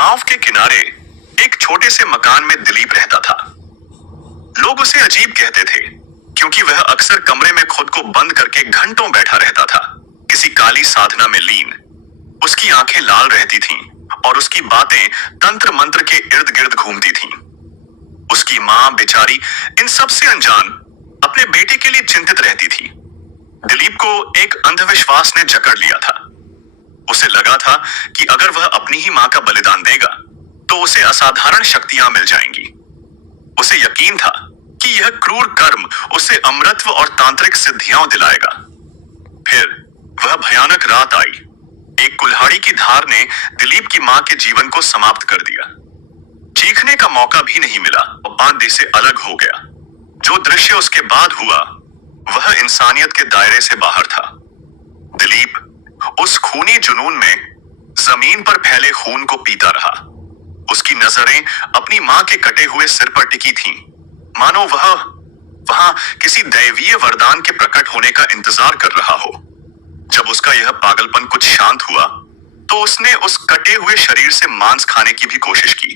गांव के किनारे एक छोटे से मकान में दिलीप रहता था। लोग उसे अजीब कहते थे क्योंकि वह अक्सर कमरे में खुद को बंद करके घंटों बैठा रहता था, किसी काली साधना में लीन। उसकी आंखें लाल रहती थीं और उसकी बातें तंत्र मंत्र के इर्द गिर्द घूमती थीं। उसकी मां बेचारी इन सब से अनजान अपने बेटे के लिए चिंतित रहती थी। दिलीप को एक अंधविश्वास ने जकड़ लिया था। उसे लगा था कि अगर वह अपनी ही मां का बलिदान देगा तो उसे असाधारण शक्तियां मिल जाएंगी। उसे यकीन था कि यह क्रूर कर्म उसे अमरत्व और तांत्रिक सिद्धियां दिलाएगा। फिर वह भयानक रात आई। एक कुल्हाड़ी की धार ने दिलीप की मां के जीवन को समाप्त कर दिया। चीखने का मौका भी नहीं मिला और बांधे से अलग हो गया। जो दृश्य उसके बाद हुआ वह इंसानियत के दायरे से बाहर था। दिलीप उस खूनी जुनून में जमीन पर फैले खून को पीता रहा। उसकी नजरें अपनी मां के कटे हुए सिर पर टिकी थीं, मानो वह वहां किसी दैवीय वरदान के प्रकट होने का इंतजार कर रहा हो। जब उसका यह पागलपन कुछ शांत हुआ तो उसने उस कटे हुए शरीर से मांस खाने की भी कोशिश की।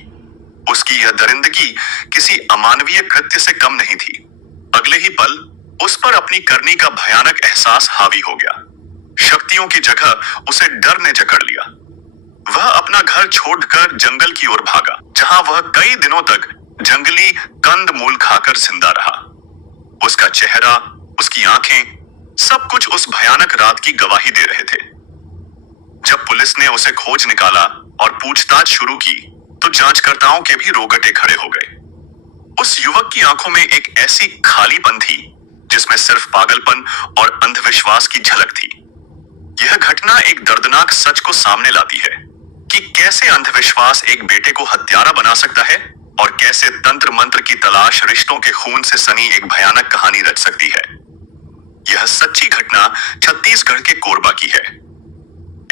उसकी यह दरिंदगी किसी अमानवीय कृत्य से कम नहीं थी। अगले ही पल उस पर अपनी करनी का भयानक एहसास हावी हो गया। शक्तियों की जगह उसे डर ने जकड़ लिया। वह अपना घर छोड़कर जंगल की ओर भागा, जहां वह कई दिनों तक जंगली कंद मूल खाकर जिंदा रहा। उसका चेहरा, उसकी आंखें, सब कुछ उस भयानक रात की गवाही दे रहे थे। जब पुलिस ने उसे खोज निकाला और पूछताछ शुरू की तो जांचकर्ताओं के भी रोगटे खड़े हो गए। उस युवक की आंखों में एक ऐसी खालीपन थी जिसमें सिर्फ पागलपन और अंधविश्वास की झलक थी। यह घटना एक दर्दनाक सच को सामने लाती है कि कैसे अंधविश्वास एक बेटे को हत्यारा बना सकता है और कैसे तंत्र मंत्र की तलाश रिश्तों के खून से सनी एक भयानक कहानी रच सकती है। यह सच्ची घटना छत्तीसगढ़ के कोरबा की है।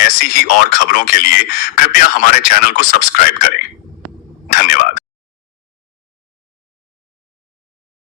ऐसी ही और खबरों के लिए कृपया हमारे चैनल को सब्सक्राइब करें। धन्यवाद।